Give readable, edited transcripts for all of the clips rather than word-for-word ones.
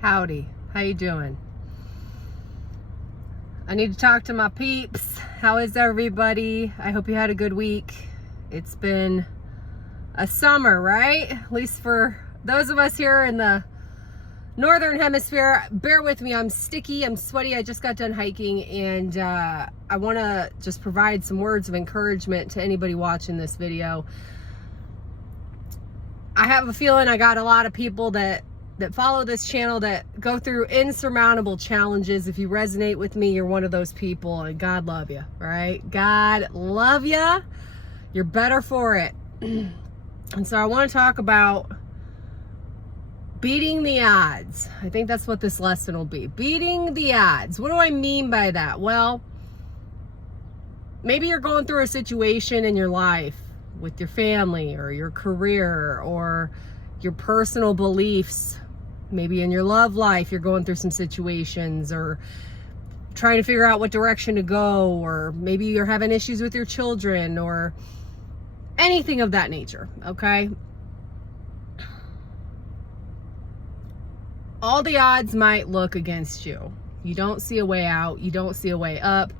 Howdy, how you doing? I need to talk to my peeps. How is everybody? I hope you had a good week. It's been a summer, right? At least for those of us here in the northern hemisphere. Bear with me, I'm sticky, I'm sweaty. I just got done hiking, and I want to just provide some words of encouragement to anybody watching this video. I have a feeling I got a lot of people that follow this channel that go through insurmountable challenges. If you resonate with me, you're one of those people, and God love you, all right? God love you. You're better for it. And so I want to talk about beating the odds. I think that's what this lesson will be. Beating the odds. What do I mean by that? Well, maybe you're going through a situation in your life with your family or your career or your personal beliefs. Maybe in your love life, you're going through some situations or trying to figure out what direction to go, or maybe you're having issues with your children or anything of that nature, okay? All the odds might look against you. You don't see a way out. You don't see a way up.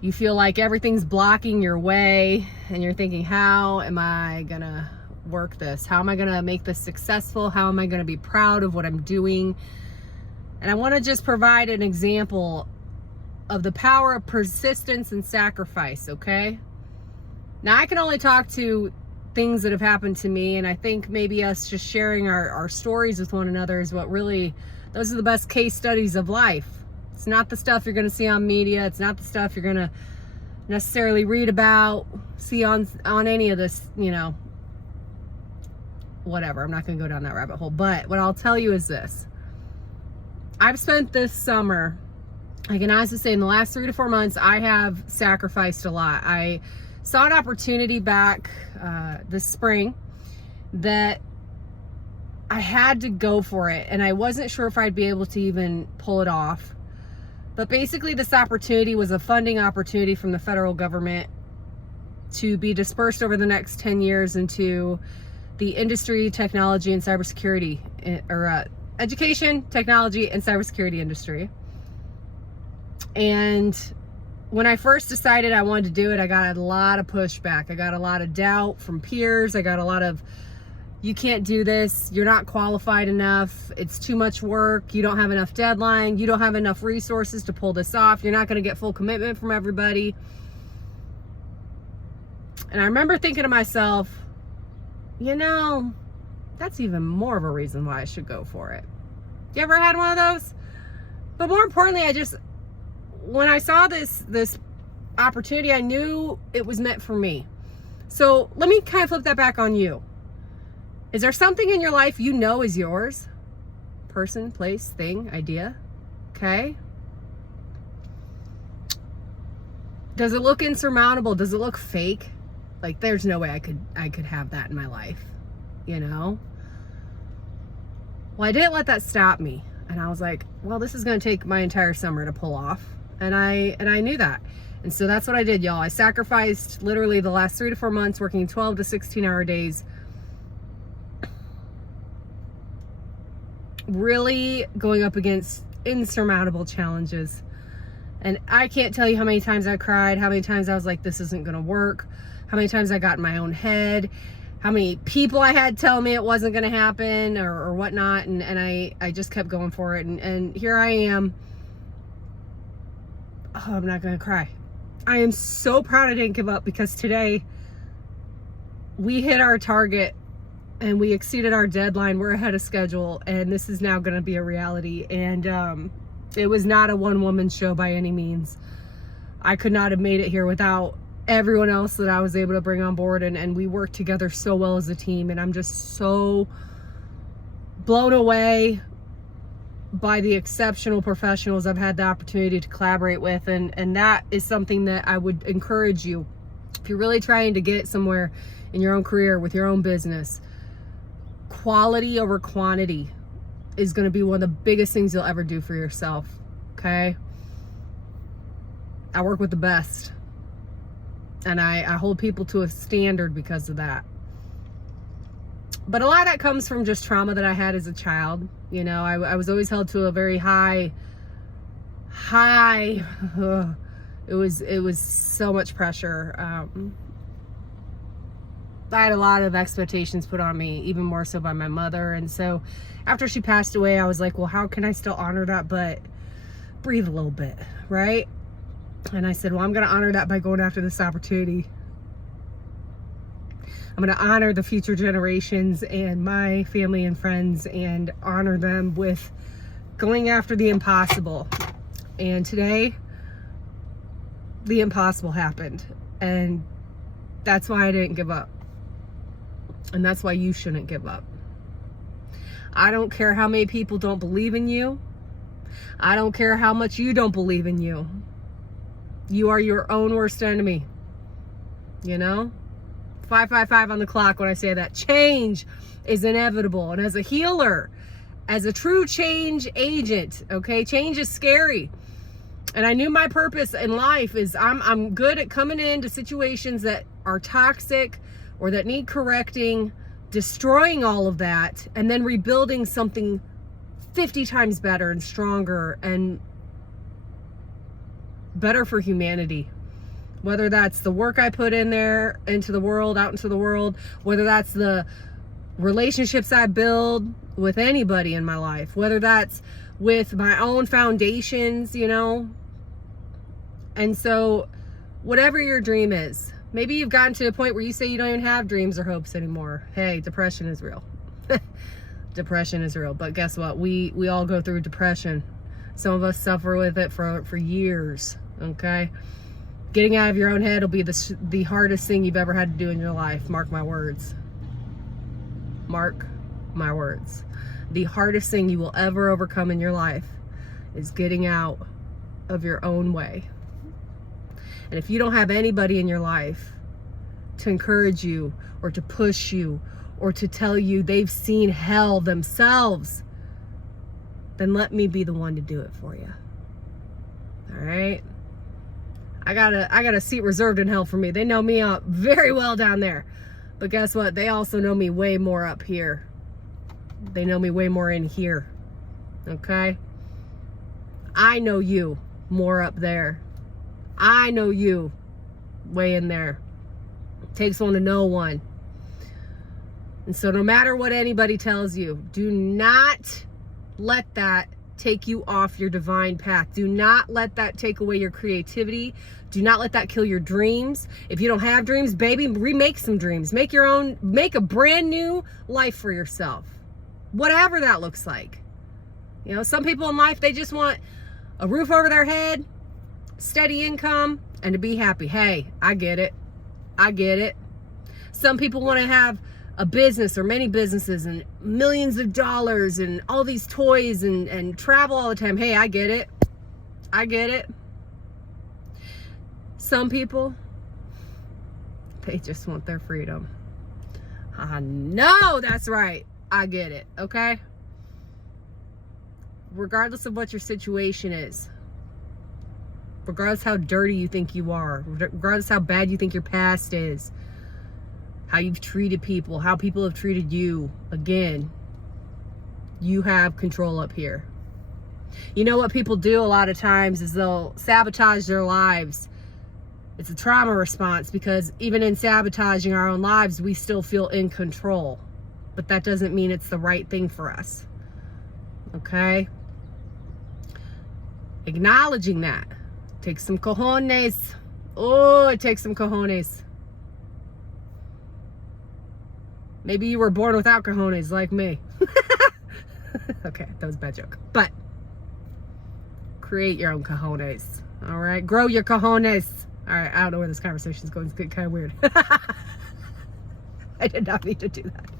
You feel like everything's blocking your way, and you're thinking, how am I gonna work this? How am I gonna make this successful? How am I gonna be proud of what I'm doing? And I want to just provide an example of the power of persistence and sacrifice, okay? Now, I can only talk to things that have happened to me, and I think maybe us just sharing our stories with one another is what really, those are the best case studies of life. It's not the stuff you're going to see on media. It's not the stuff you're going to necessarily read about, see on any of this, you know, whatever. I'm not going to go down that rabbit hole. But what I'll tell you is this. I've spent this summer, I can honestly say in the last 3 to 4 months, I have sacrificed a lot. I saw an opportunity back this spring that I had to go for it, and I wasn't sure if I'd be able to even pull it off. But basically, this opportunity was a funding opportunity from the federal government to be dispersed over the next 10 years into the industry, technology, and cybersecurity, or education, technology, and cybersecurity industry. And when I first decided I wanted to do it, I got a lot of pushback. I got a lot of doubt from peers. I got a lot of, you can't do this. You're not qualified enough. It's too much work. You don't have enough deadline. You don't have enough resources to pull this off. You're not going to get full commitment from everybody. And I remember thinking to myself, you know, that's even more of a reason why I should go for it. You ever had one of those? But more importantly, when I saw this opportunity, I knew it was meant for me. So let me kind of flip that back on you. Is there something in your life you know is yours? Person, place, thing, idea, okay? Does it look insurmountable? Does it look fake? Like, there's no way I could have that in my life, you know? Well, I didn't let that stop me. And I was like, well, this is going to take my entire summer to pull off. And I knew that. And so that's what I did, y'all. I sacrificed literally the last 3 to 4 months working 12 to 16-hour days. Really going up against insurmountable challenges. And I can't tell you how many times I cried, how many times I was like, this isn't going to work, how many times I got in my own head, how many people I had tell me it wasn't going to happen or whatnot. And I just kept going for it. And here I am. Oh, I'm not going to cry. I am so proud I didn't give up, because today we hit our target and we exceeded our deadline. We're ahead of schedule, and this is now going to be a reality. And it was not a one-woman show by any means. I could not have made it here without everyone else that I was able to bring on board, and we worked together so well as a team. And I'm just so blown away by the exceptional professionals I've had the opportunity to collaborate with. And that is something that I would encourage you. If you're really trying to get somewhere in your own career with your own business, quality over quantity is going to be one of the biggest things you'll ever do for yourself, okay? I work with the best, and I hold people to a standard because of that. But a lot of that comes from just trauma that I had as a child. You know, I was always held to a very high, it was so much pressure. I had a lot of expectations put on me, even more so by my mother. And so after she passed away, I was like, well, how can I still honor that, but breathe a little bit, right? And I said, well, I'm going to honor that by going after this opportunity. I'm going to honor the future generations and my family and friends and honor them with going after the impossible. And today, the impossible happened. And that's why I didn't give up. And that's why you shouldn't give up. I don't care how many people don't believe in you. I don't care how much you don't believe in you. You are your own worst enemy. You know? 555 on the clock when I say that. Change is inevitable. And as a healer, as a true change agent, okay, change is scary. And I knew my purpose in life is I'm good at coming into situations that are toxic or that need correcting, destroying all of that, and then rebuilding something 50 times better and stronger and better for humanity. Whether that's the work I put in there, into the world, out into the world, whether that's the relationships I build with anybody in my life, whether that's with my own foundations, you know. And so whatever your dream is, maybe you've gotten to a point where you say you don't even have dreams or hopes anymore. Hey, depression is real. Depression is real. But guess what? We all go through depression. Some of us suffer with it for years, okay? Getting out of your own head will be the hardest thing you've ever had to do in your life. Mark my words. Mark my words. The hardest thing you will ever overcome in your life is getting out of your own way. And if you don't have anybody in your life to encourage you or to push you or to tell you they've seen hell themselves, then let me be the one to do it for you. All right? I got a seat reserved in hell for me. They know me up very well down there. But guess what? They also know me way more up here. They know me way more in here. Okay? I know you more up there. I know you way in there. It takes one to know one. And so no matter what anybody tells you, do not let that take you off your divine path. Do not let that take away your creativity. Do not let that kill your dreams. If you don't have dreams, baby, remake some dreams. Make your own, make a brand new life for yourself. Whatever that looks like. You know, some people in life, they just want a roof over their head, steady income, and to be happy. Hey, I get it. I get it. Some people want to have a business or many businesses and millions of dollars and all these toys and travel all the time. Hey, I get it. I get it. Some people, they just want their freedom. No, that's right. I get it. Okay? Regardless of what your situation is, regardless how dirty you think you are, regardless how bad you think your past is, how you've treated people, how people have treated you, again, you have control up here. You know what people do a lot of times is they'll sabotage their lives. It's a trauma response because even in sabotaging our own lives, we still feel in control. But that doesn't mean it's the right thing for us. Okay? Acknowledging that takes some cojones. Oh, it takes some cojones. Maybe you were born without cojones like me. Okay, that was a bad joke. But create your own cojones. All right? Grow your cojones. All right, I don't know where this conversation is going. It's getting kind of weird. I did not mean to do that.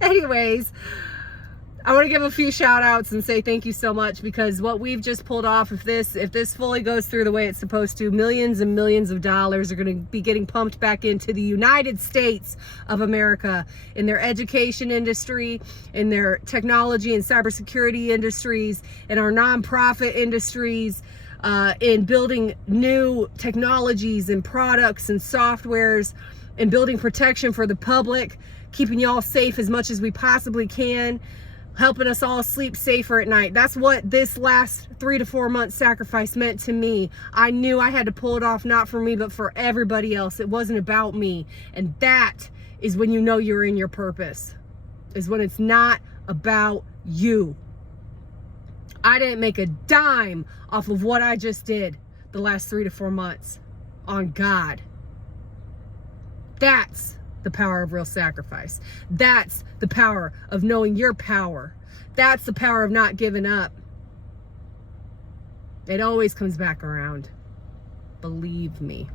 Anyways, I want to give a few shout outs and say thank you so much, because what we've just pulled off, if this fully goes through the way it's supposed to, millions and millions of dollars are going to be getting pumped back into the United States of America in their education industry, in their technology and cybersecurity industries, in our nonprofit industries, in building new technologies and products and softwares, and building protection for the public, keeping y'all safe as much as we possibly can, helping us all sleep safer at night. That's what this last 3 to 4 month sacrifice meant to me. I knew I had to pull it off, not for me, but for everybody else. It wasn't about me. And that is when you know you're in your purpose, is when it's not about you. I didn't make a dime off of what I just did the last 3 to 4 months. On God. That's the power of real sacrifice. That's the power of knowing your power. That's the power of not giving up. It always comes back around. Believe me.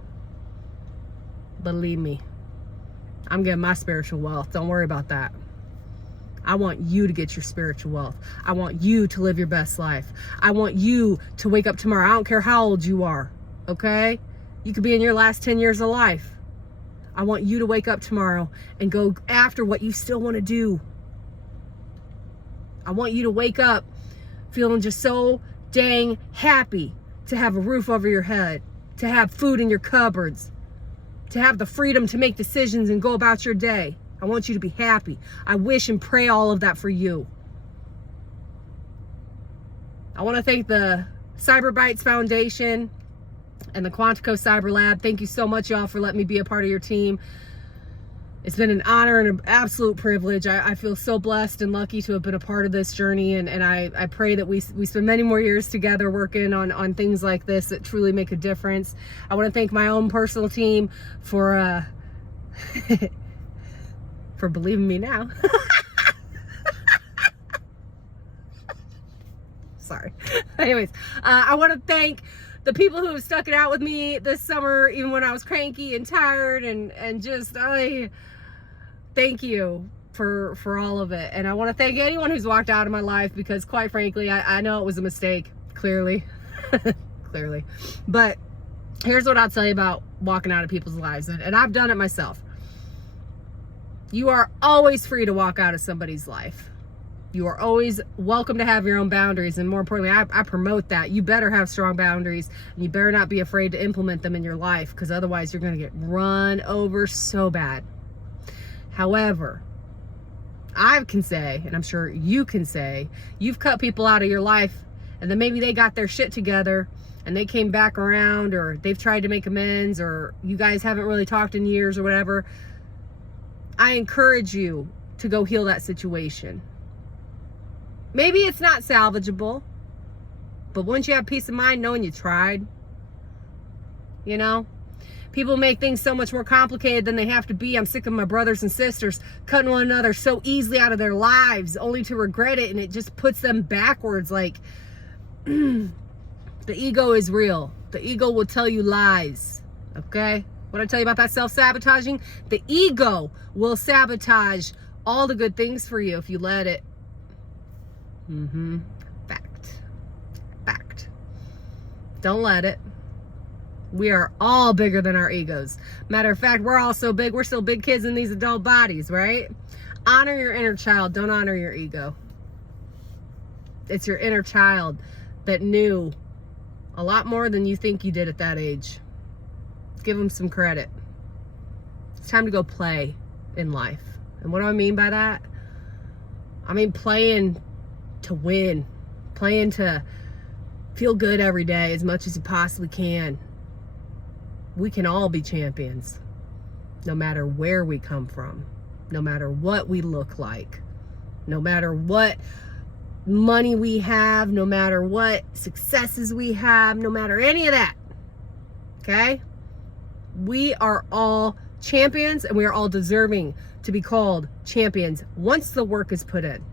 Believe me. I'm getting my spiritual wealth. Don't worry about that. I want you to get your spiritual wealth. I want you to live your best life. I want you to wake up tomorrow. I don't care how old you are, okay? You could be in your last 10 years of life. I want you to wake up tomorrow and go after what you still want to do. I want you to wake up feeling just so dang happy to have a roof over your head, to have food in your cupboards, to have the freedom to make decisions and go about your day. I want you to be happy. I wish and pray all of that for you. I want to thank the Cyberbytes Foundation and the Quantico Cyber Lab. Thank you so much, y'all, for letting me be a part of your team. It's been an honor and an absolute privilege. I feel so blessed and lucky to have been a part of this journey, and I pray that we spend many more years together working on things like this that truly make a difference. I want to thank my own personal team for for believing me now. Sorry. Anyways, I want to thank the people who have stuck it out with me this summer, even when I was cranky and tired, and just, thank you for all of it. And I want to thank anyone who's walked out of my life, because quite frankly, I know it was a mistake, clearly. Clearly. But here's what I'll tell you about walking out of people's lives, and I've done it myself. You are always free to walk out of somebody's life. You are always welcome to have your own boundaries, and more importantly, I promote that. You better have strong boundaries, and you better not be afraid to implement them in your life, because otherwise you're going to get run over so bad. However, I can say, and I'm sure you can say, you've cut people out of your life, and then maybe they got their shit together, and they came back around, or they've tried to make amends, or you guys haven't really talked in years or whatever. I encourage you to go heal that situation. Maybe it's not salvageable, but once you have peace of mind knowing you tried, you know, people make things so much more complicated than they have to be. I'm sick of my brothers and sisters cutting one another so easily out of their lives only to regret it, and it just puts them backwards. Like, the ego is real. The ego will tell you lies, okay? What I tell you about that self-sabotaging? The ego will sabotage all the good things for you if you let it. Fact. Don't let it. We are all bigger than our egos. Matter of fact, we're all so big, we're still big kids in these adult bodies, right? Honor your inner child. Don't honor your ego. It's your inner child that knew a lot more than you think you did at that age. Give them some credit. It's time to go play in life. And what do I mean by that? I mean playing to win, playing to feel good every day as much as you possibly can. We can all be champions, no matter where we come from, no matter what we look like, no matter what money we have, no matter what successes we have, no matter any of that. Okay? We are all champions, and we are all deserving to be called champions once the work is put in.